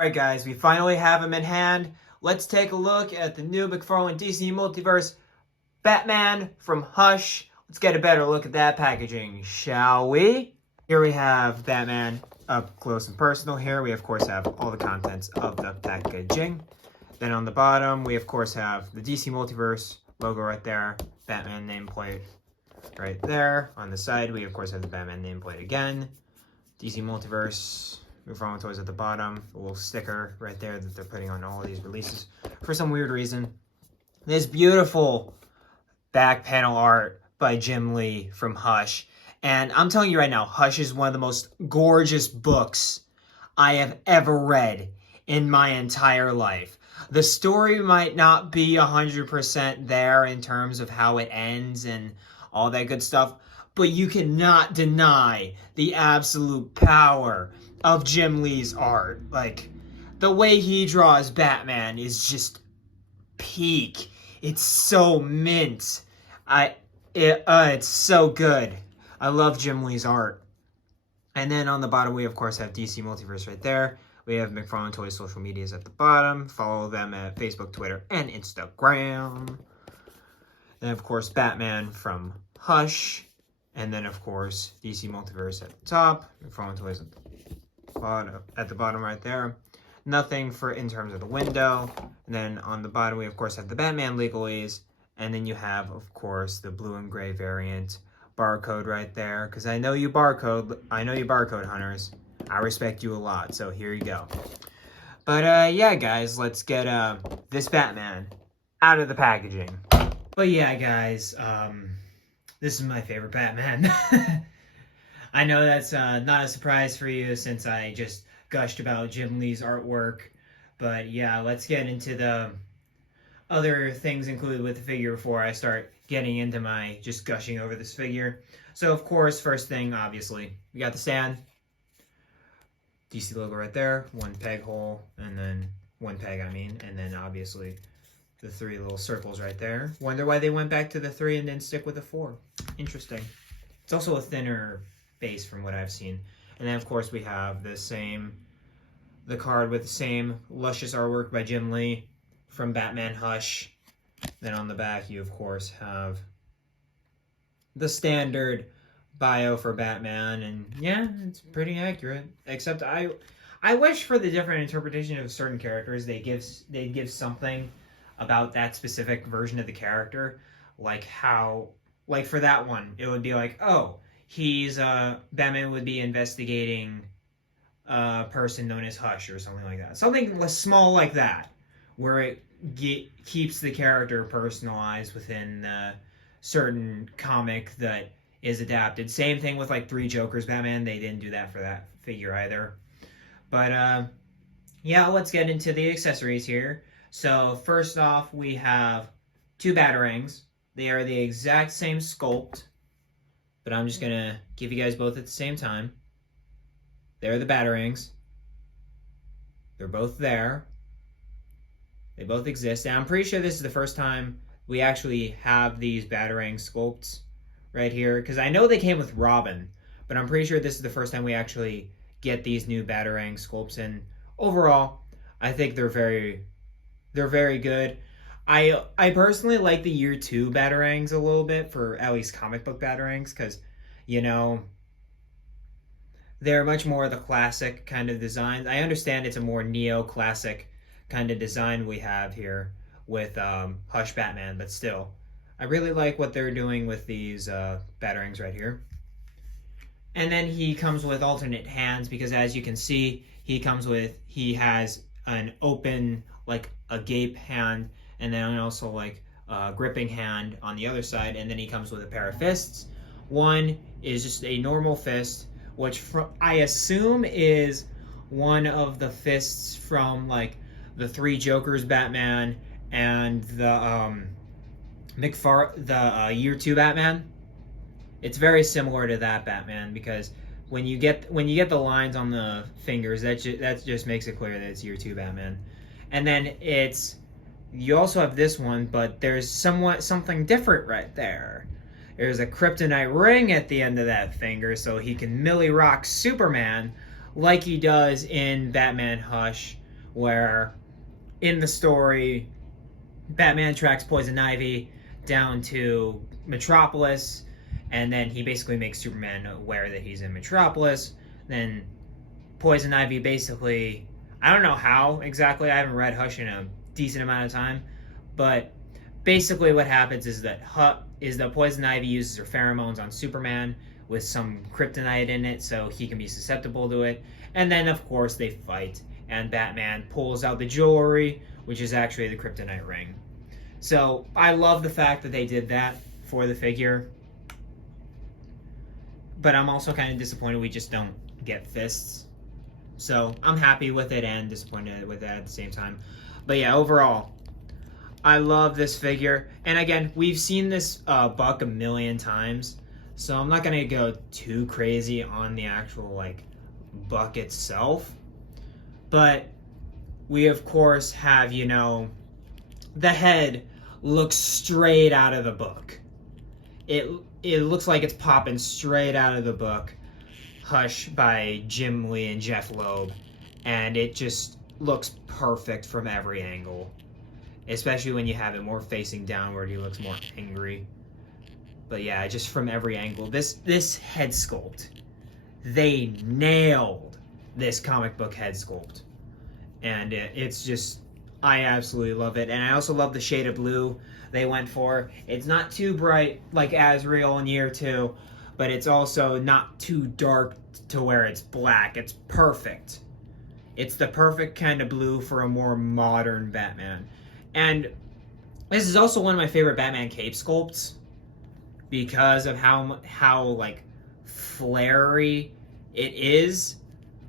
Alright guys, we finally have him in hand. Let's take a look at the new McFarlane DC Multiverse Batman from Hush. Let's get a better look at that packaging, shall we? Here we have Batman up close and personal. Here we of course have all the contents of the packaging. Then on the bottom we of course have the DC Multiverse logo right there. Batman nameplate right there. On the side we of course have the Batman nameplate again. DC Multiverse. McFarlane Toys at the bottom, a little sticker right there that they're putting on all of these releases for some weird reason. This beautiful back panel art by Jim Lee from Hush. And I'm telling you right now, Hush is one of the most gorgeous books I have ever read in my entire life. The story might not be 100% there in terms of how it ends and all that good stuff, but you cannot deny the absolute power of Jim Lee's art. Like, the way he draws Batman is just peak. It's so mint. It's so good. I love Jim Lee's art. And then on the bottom, we of course have DC Multiverse right there. We have McFarlane Toys social medias at the bottom. Follow them at Facebook, Twitter, and Instagram. Then of course, Batman from Hush. And then of course, DC Multiverse at the top. McFarlane Toys at the bottom right there. Nothing for in terms of the window. And then on the bottom we of course have the Batman legalese, and then you have of course the blue and gray variant barcode right there, because I know you barcode hunters. I respect you a lot, so here you go. But yeah guys, let's get this Batman out of the packaging. But yeah guys, this is my favorite Batman. I know that's not a surprise for you since I just gushed about Jim Lee's artwork. But yeah, let's get into the other things included with the figure before I start getting into my just gushing over this figure. So of course, first thing, obviously, we got the stand. DC logo right there, one peg hole, and then one peg, and then obviously the three little circles right there. Wonder why they went back to the 3 and didn't stick with the 4. Interesting. It's also a thinner base from what I've seen. And then of course we have the card with the same luscious artwork by Jim Lee from Batman Hush. Then on the back you of course have the standard bio for Batman, and yeah, it's pretty accurate. Except I wish for the different interpretation of certain characters they'd give something about that specific version of the character, like for that one it would be like, oh, he's Batman would be investigating a person known as Hush or something like that. Something small like that, where it keeps the character personalized within the certain comic that is adapted. Same thing with like 3 Jokers Batman. They didn't do that for that figure either. But yeah, let's get into the accessories here. So first off, we have 2 Batarangs. They are the exact same sculpt, but I'm just going to give you guys both at the same time. They're the Batarangs. They're both there. They both exist. And I'm pretty sure this is the first time we actually have these Batarang sculpts right here, because I know they came with Robin, but I'm pretty sure this is the first time we actually get these new Batarang sculpts. And overall, I think they're very good. I personally like the year 2 Batarangs a little bit, for at least comic book Batarangs, because, you know, they're much more the classic kind of designs. I understand it's a more neo-classic kind of design we have here with Hush Batman, but still, I really like what they're doing with these Batarangs right here. And then he comes with alternate hands, because as you can see, he has an open, like a gape hand, and then also like a gripping hand on the other side, and then he comes with a pair of fists. One is just a normal fist, which I assume is one of the fists from like the 3 Jokers Batman and the year 2 Batman. It's very similar to that Batman, because when you get the lines on the fingers, that just makes it clear that it's year 2 Batman. And then you also have this one, but there's something different right there. There's a kryptonite ring at the end of that finger, so he can Millie rock Superman like he does in Batman Hush. where in the story, Batman tracks Poison Ivy down to Metropolis, and then he basically makes Superman aware that he's in Metropolis. Then Poison Ivy basically, I don't know how exactly, I haven't read Hush in a decent amount of time, but basically what happens is that Poison Ivy uses her pheromones on Superman with some kryptonite in it so he can be susceptible to it. And then of course they fight, and Batman pulls out the jewelry, which is actually the kryptonite ring. So I love the fact that they did that for the figure, but I'm also kind of disappointed we just don't get fists. So I'm happy with it and disappointed with it at the same time. But yeah, overall, I love this figure. And again, we've seen this buck a million times, so I'm not gonna go too crazy on the actual like buck itself. But we of course have, you know, the head looks straight out of the book. It looks like it's popping straight out of the book, Hush by Jim Lee and Jeff Loeb, and it just looks perfect from every angle. Especially when you have it more facing downward, he looks more angry. But yeah, just from every angle, this head sculpt, they nailed this comic book head sculpt, and it's just, I absolutely love it. And I also love the shade of blue they went for. It's not too bright like Azrael in Year 2, but it's also not too dark to where it's black. It's perfect. It's the perfect kind of blue for a more modern Batman. And this is also one of my favorite Batman cape sculpts because of how like flary it is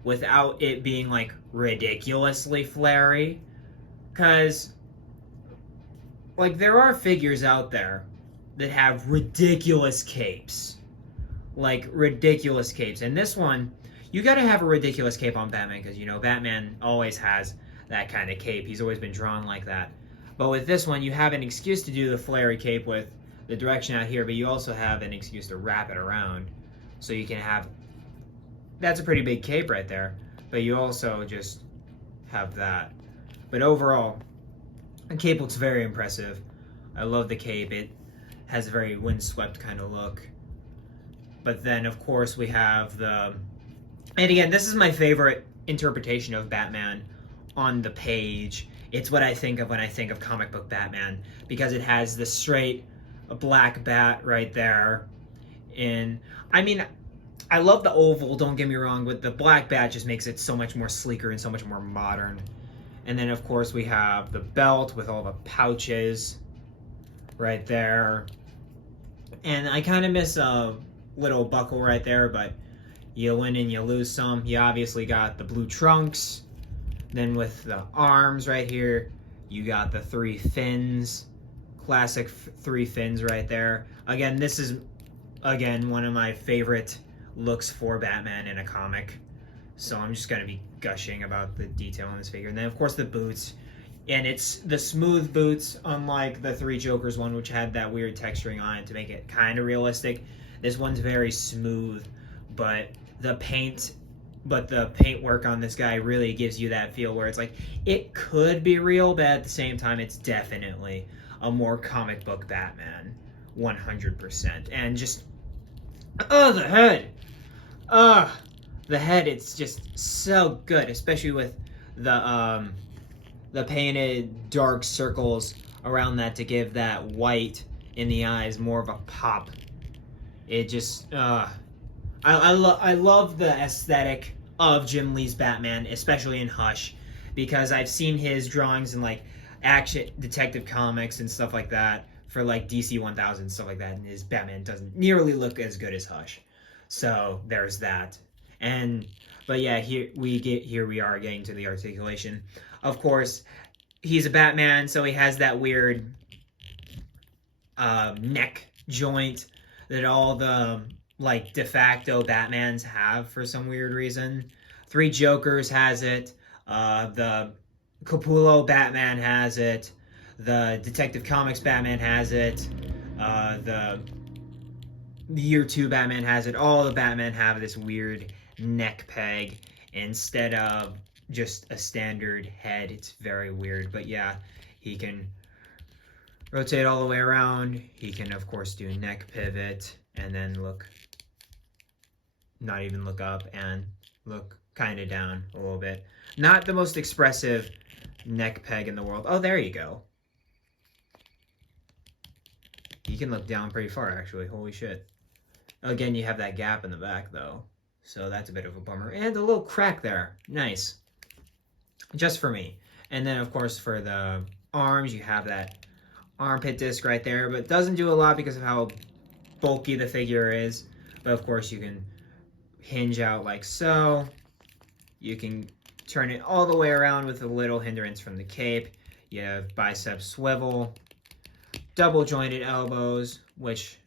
without it being like ridiculously flary. Because like there are figures out there that have ridiculous capes. Like ridiculous capes. And this one, you gotta have a ridiculous cape on Batman because, you know, Batman always has that kind of cape. He's always been drawn like that. But with this one, you have an excuse to do the flary cape with the direction out here, but you also have an excuse to wrap it around. So you can have, that's a pretty big cape right there, but you also just have that. But overall, the cape looks very impressive. I love the cape. It has a very windswept kind of look. But then, of course, we have the, and again, this is my favorite interpretation of Batman on the page. It's what I think of when I think of comic book Batman, because it has the straight black bat right there. And I mean, I love the oval, don't get me wrong, but the black bat just makes it so much more sleeker and so much more modern. And then of course we have the belt with all the pouches right there. And I kind of miss a little buckle right there, but you win and you lose some. You obviously got the blue trunks. Then with the arms right here, you got the 3 fins. Classic 3 fins right there. Again, this is, again, one of my favorite looks for Batman in a comic. So I'm just going to be gushing about the detail in this figure. And then, of course, the boots. And it's the smooth boots, unlike the 3 Jokers one, which had that weird texturing on it to make it kind of realistic. This one's very smooth, but the paint work on this guy really gives you that feel where it's like, it could be real, but at the same time, it's definitely a more comic book Batman, 100%. And just, oh, the head. The head, it's just so good, especially with the painted dark circles around that to give that white in the eyes more of a pop. It just, I love the aesthetic of Jim Lee's Batman, especially in Hush, because I've seen his drawings in like action detective comics and stuff like that for like DC 1000 and stuff like that, and his Batman doesn't nearly look as good as Hush. So there's that. But yeah, here we are getting to the articulation. Of course, he's a Batman, so he has that weird neck joint that all the like de facto Batmans have for some weird reason. 3 Jokers has it. The Capullo Batman has it. The Detective Comics Batman has it. The Year 2 Batman has it. All the Batman have this weird neck peg instead of just a standard head. It's very weird, but yeah, he can rotate all the way around. He can, of course, do neck pivot and then not even look up and look kind of down a little bit. Not the most expressive neck peg in the world. Oh, there you go. You can look down pretty far, actually. Holy shit. Again, you have that gap in the back, though. So that's a bit of a bummer. And a little crack there. Nice. Just for me. And then, of course, for the arms, you have that armpit disc right there. But it doesn't do a lot because of how bulky the figure is. But, of course, you can hinge out like so. You can turn it all the way around with a little hindrance from the cape. You have bicep swivel. Double jointed elbows, which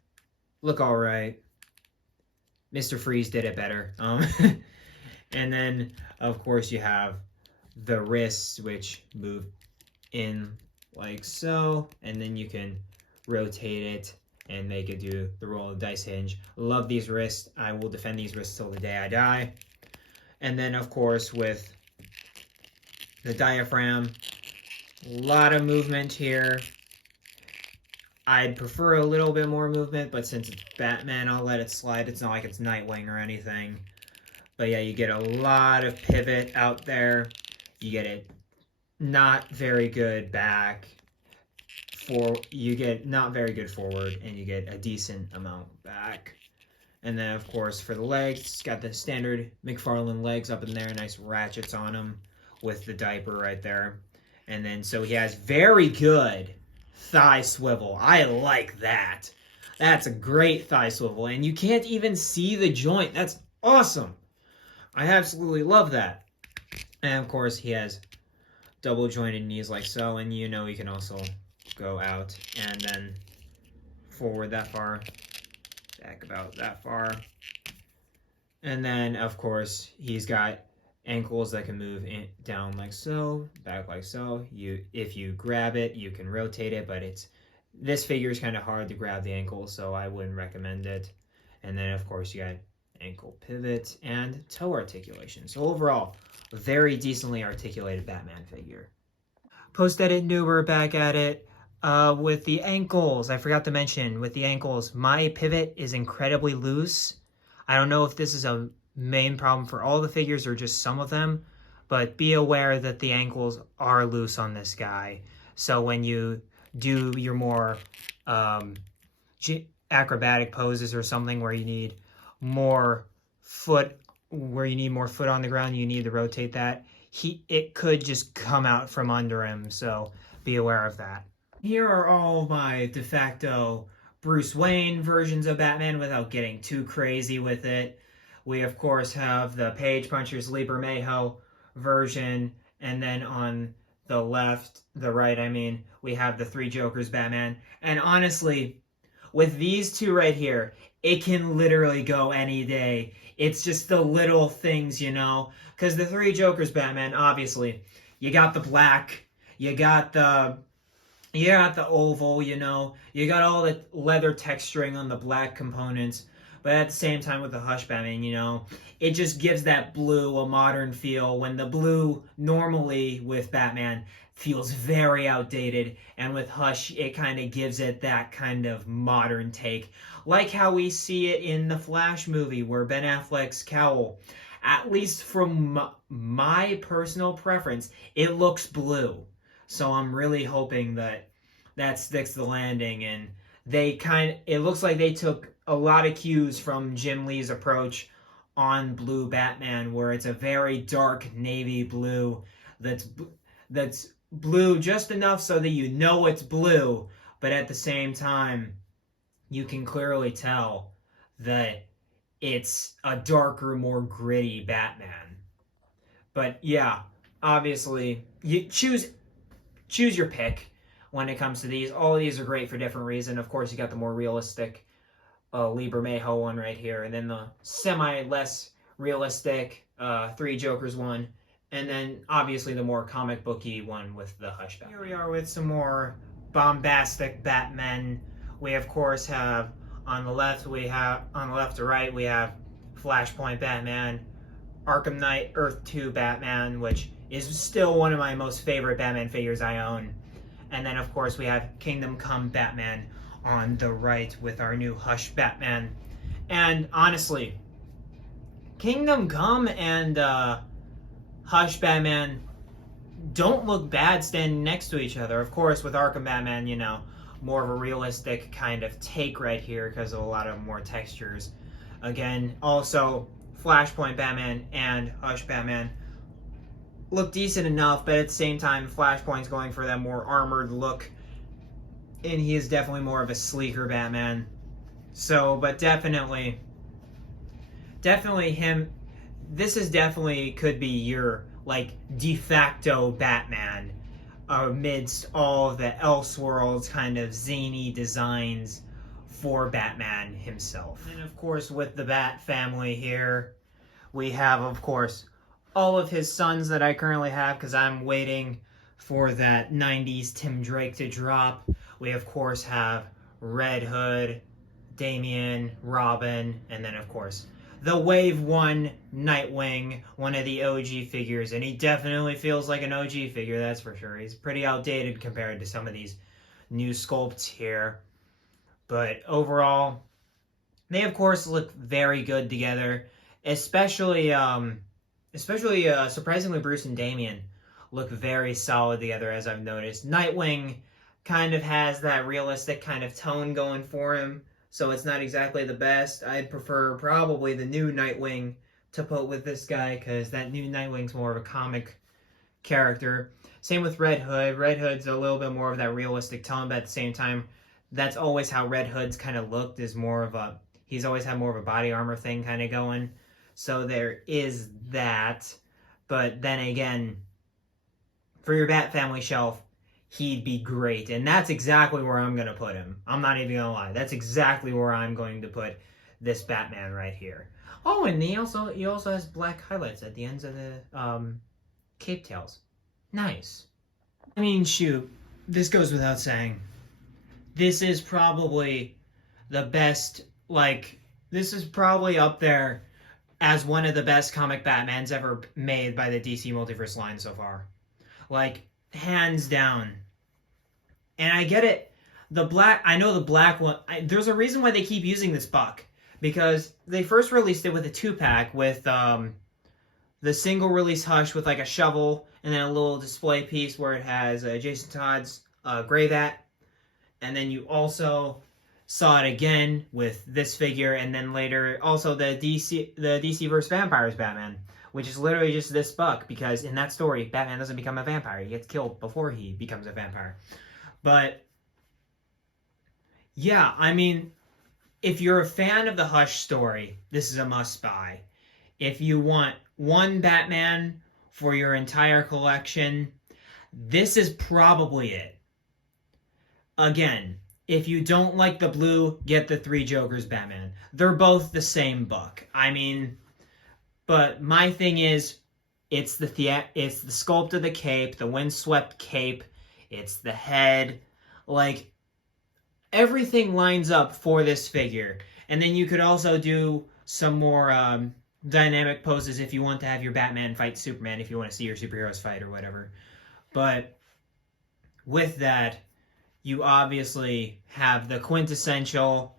look all right. Mr. Freeze did it better. And then, of course, you have the wrists, which move in like so. And then you can rotate it and make it do the roll of dice hinge. Love these wrists. I will defend these wrists till the day I die. And then, of course, with the diaphragm, a lot of movement here. I'd prefer a little bit more movement, but since it's Batman, I'll let it slide. It's not like it's Nightwing or anything. But yeah, you get a lot of pivot out there. You get it not very good back. You get not very good forward, and you get a decent amount back. And then, of course, for the legs, it's got the standard McFarlane legs up in there. Nice ratchets on them with the diaper right there. And then, so he has very good thigh swivel. I like that. That's a great thigh swivel. And you can't even see the joint. That's awesome. I absolutely love that. And of course, he has double jointed knees like so. And you know, he can also go out and then forward that far, back about that far. And then, of course, he's got ankles that can move down like so, back like so. If you grab it, you can rotate it, but this figure is kind of hard to grab the ankle, so I wouldn't recommend it. And then, of course, you got ankle pivot and toe articulation. So overall, a very decently articulated Batman figure. Post-edit Nuber back at it. With the ankles, I forgot to mention, with the ankles, my pivot is incredibly loose. I don't know if this is a main problem for all the figures or just some of them, but be aware that the ankles are loose on this guy. So when you do your more acrobatic poses or something where you need more foot on the ground, you need to rotate that. It could just come out from under him, so be aware of that. Here are all my de facto Bruce Wayne versions of Batman without getting too crazy with it. We, of course, have the Page Punchers Liber Mayhem version, and then on the right, I mean, we have the Three Jokers Batman. And honestly, with these two right here, it can literally go any day. It's just the little things, you know? Because the Three Jokers Batman, obviously, you got the black, you got the oval, you know? You got all the leather texturing on the black components. But at the same time with the Hush Batman, you know, it just gives that blue a modern feel when the blue normally with Batman feels very outdated. And with Hush, it kind of gives it that kind of modern take. Like how we see it in the Flash movie where Ben Affleck's cowl, at least from my personal preference, it looks blue. So I'm really hoping that sticks the landing, and it looks like they took a lot of cues from Jim Lee's approach on Blue Batman, where it's a very dark navy blue that's blue just enough so that you know it's blue, but at the same time, you can clearly tell that it's a darker, more gritty Batman. But yeah, obviously, you choose your pick when it comes to these. All of these are great for different reasons. Of course, you got the more realistic Liber Mayhem one right here, and then the semi-less realistic Three Jokers one, and then obviously the more comic booky one with the Hush Batman. Here we are with some more bombastic Batmen. We of course have on the left to right we have Flashpoint Batman, Arkham Knight Earth 2 Batman, which is still one of my most favorite Batman figures I own. And then, of course, we have Kingdom Come Batman on the right with our new Hush Batman. And honestly, Kingdom Come and Hush Batman don't look bad standing next to each other. Of course, with Arkham Batman, you know, more of a realistic kind of take right here because of a lot of more textures. Again, also, Flashpoint Batman and Hush Batman look decent enough, but at the same time, Flashpoint's going for that more armored look, and he is definitely more of a sleeker Batman. So, but definitely him. This is definitely could be your like de facto Batman amidst all of the Elseworlds kind of zany designs for Batman himself. And of course, with the Bat family here, we have, of course, all of his sons that I currently have because I'm waiting for that 90s Tim Drake to drop. We, of course, have Red Hood, Damian, Robin, and then, of course, the Wave 1 Nightwing, one of the OG figures. And he definitely feels like an OG figure, that's for sure. He's pretty outdated compared to some of these new sculpts here. But overall, they, of course, look very good together. Especially surprisingly, Bruce and Damian look very solid together, as I've noticed. Nightwing kind of has that realistic kind of tone going for him, so it's not exactly the best. I'd prefer probably the new Nightwing to put with this guy, because that new Nightwing's more of a comic character. Same with Red Hood. Red Hood's a little bit more of that realistic tone, but at the same time, that's always how Red Hood's kind of looked, is more of a... He's always had more of a body armor thing kind of going. So there is that. But then again, for your Bat Family shelf, he'd be great. And that's exactly where I'm going to put him. I'm not even going to lie. That's exactly where I'm going to put this Batman right here. Oh, and he also has black highlights at the ends of the cape tails. Nice. I mean, shoot. This goes without saying. This is probably the best, like, this is probably up there as one of the best comic Batmans ever made by the DC Multiverse line so far. Like, hands down. And I get it. I know the black one, there's a reason why they keep using this buck. Because they first released it with a 2-pack with the single release Hush with like a shovel and then a little display piece where it has Jason Todd's Grave At. And then you also saw it again with this figure, and then later also the DC vs. Vampires Batman, which is literally just this buck, because in that story, Batman doesn't become a vampire. He gets killed before he becomes a vampire. But, yeah, I mean, if you're a fan of the Hush story, this is a must-buy. If you want one Batman for your entire collection, this is probably it. Again, if you don't like the blue, get the Three Jokers Batman. They're both the same buck. I mean, but my thing is, it's the sculpt of the cape, the windswept cape, it's the head, like, everything lines up for this figure. And then you could also do some more dynamic poses if you want to have your Batman fight Superman, if you want to see your superheroes fight or whatever. But with that, you obviously have the quintessential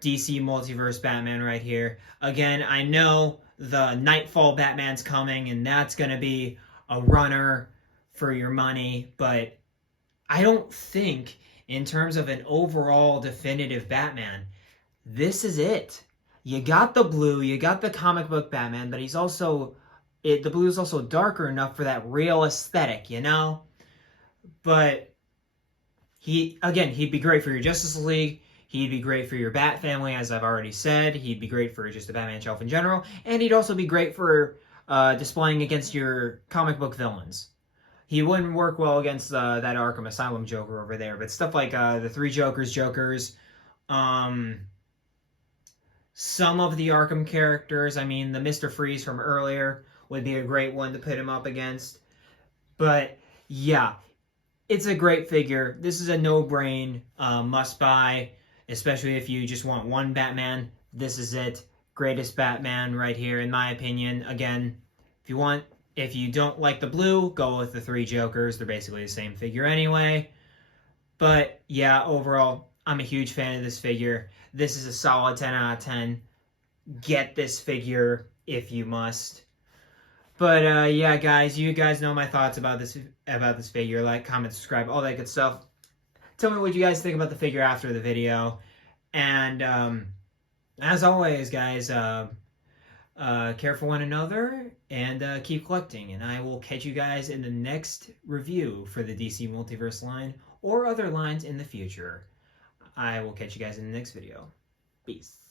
DC Multiverse Batman right here. Again, I know the Nightfall Batman's coming, and that's going to be a runner for your money, but I don't think, in terms of an overall definitive Batman, this is it. You got the blue, you got the comic book Batman, but he's also... the blue is also darker enough for that real aesthetic, you know? But... he'd be great for your Justice League. He'd be great for your Bat Family, as I've already said. He'd be great for just the Batman shelf in general. And he'd also be great for displaying against your comic book villains. He wouldn't work well against that Arkham Asylum Joker over there. But stuff like the Three Jokers, some of the Arkham characters, I mean, the Mr. Freeze from earlier would be a great one to put him up against. But, yeah. It's a great figure. This is a no-brain must-buy, especially if you just want one Batman. This is it. Greatest Batman right here, in my opinion. Again, if you want If you don't like the blue, go with the 3 Jokers. They're basically the same figure anyway. But yeah, overall, I'm a huge fan of this figure. This is a solid 10 out of 10. Get this figure if you must. But yeah, guys, you guys know my thoughts about this figure. Like, comment, subscribe, all that good stuff. Tell me what you guys think about the figure after the video. And as always, guys, care for one another and keep collecting. And I will catch you guys in the next review for the DC Multiverse line or other lines in the future. I will catch you guys in the next video. Peace.